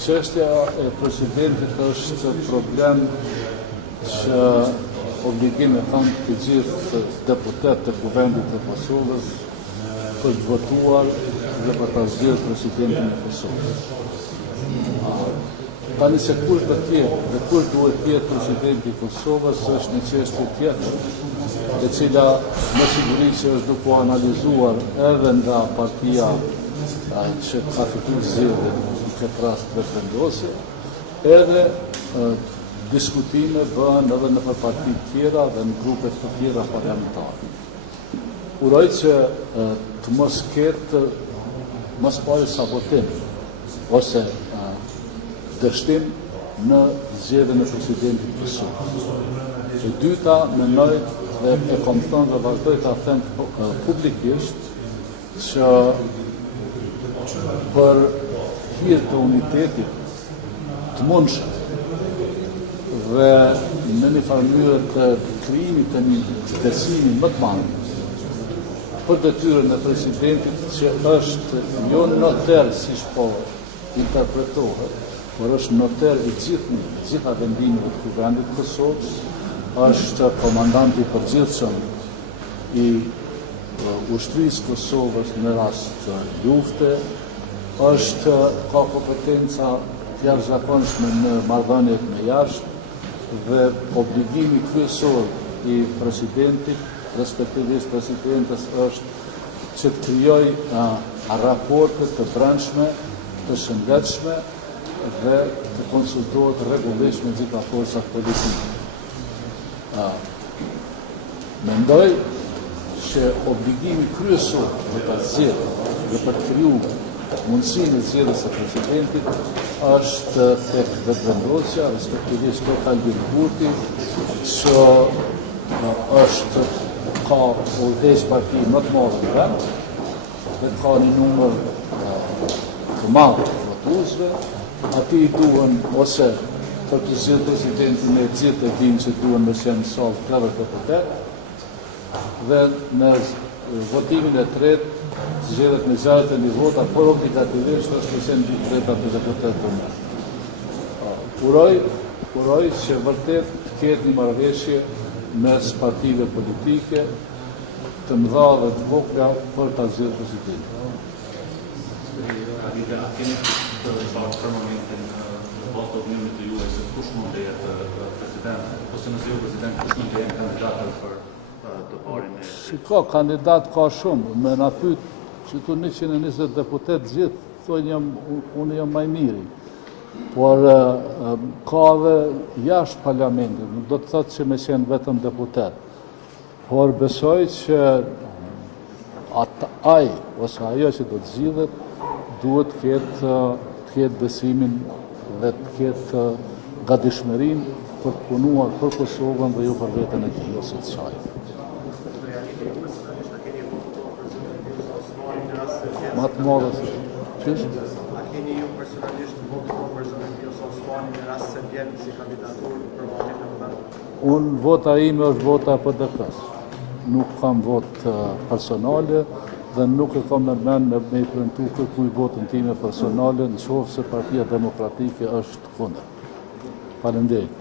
Çështja e presidentit është problem që obligim e kanë të gjithë deputet të Kuvendit të Kosovës për të votuar dhe për ta zgjedhur presidentin e Kosovës. Tani se kur të tjetë dhe kur duhet të jetë presidenti i Kosovës është një çështje tjetër, e cila me siguri që është duke analizuar edhe nga partia që ka fituar zgjedhjen në këtë rast vetëvendosje, edhe diskutime bëhen edhe në parti tjera dhe në grupe të tjera parlamentare. Uroj që të mos ketë mos pari sabotim ose dështim në zgjedhjen e presidentit të Kosovës. E dyta, mendoj dhe e kam thënë dhe vazhdoj ta them publikisht që për hir të unitetit të mundshëm dhe në një farë mënyrë të krijimit të një besimi më të madh për detyrën e presidentit që është jo noter siç po interpretohet, por është noter i gjitha vendimeve të Kuvendit të Kosovës, është komandant i përgjithshëm i ushtrisë Kosovës në rast të lufte, ka kompetenca të jashtëzakonshme në marrëdhëniet me jashtë dhe obligimi kryesor i presidentit, respektivisht presidentes, është që të krijojë raporte të brendshme, të shëndetshme dhe të konsultohet rregullisht me gjitha forcat politike. Mendoj që obligimi kryesor për ta zgjedhur dhe për të krijuar mundësinë e zgjedhjes së presidentit është tek vetëvendosja, respektivisht tek Albin Kurti, që ka udhëheq parti më të madhe në vend dhe ka një numër të madh të votuesve. Ati i duhen, ose për të zgjedhur presidentin e gjithë e dinë që duhen me qenë sallë 30 deputet, dhe në votimin e tretë zgjedhet me 61 vota, por obligativisht është të qenë 2/3 të deputetëve të mërë. Uroj që vërtet të ketë një marrëveshje mes partive politike të mëdha dhe të vogla për ta zgjedhur presidentin. Të për momentin në post të opinionit të juaj se kush mund të jetë president, ose nëse ju president, kush mund të jetë kandidatër për të parin e... Shiko, kandidat ka shumë, me na pyet që tu 120 deputet gjithë, thonë unë jam më i miri, por ka dhe jashtë parlamentit, nuk do të thotë që me qenë vetëm deputet, por besoj që ai ose ajo që do të zgjidhet duhet të ketë besimin dhe të ketë gatishmërinë për të punuar për Kosovën dhe jo për veten e tij ose të saj. Ma të madhe se çish? A keni ju personalisht votë për presidentin ose Osmani në rast se vjen si kandidaturë për votin e vend? Unë vota ime është vota PDK-s. Nuk kam votë personale dhe nuk e kam në mend me i premtu kërkuj votën time personale në qoftë se Partia Demokratike është kundër. Faleminderit.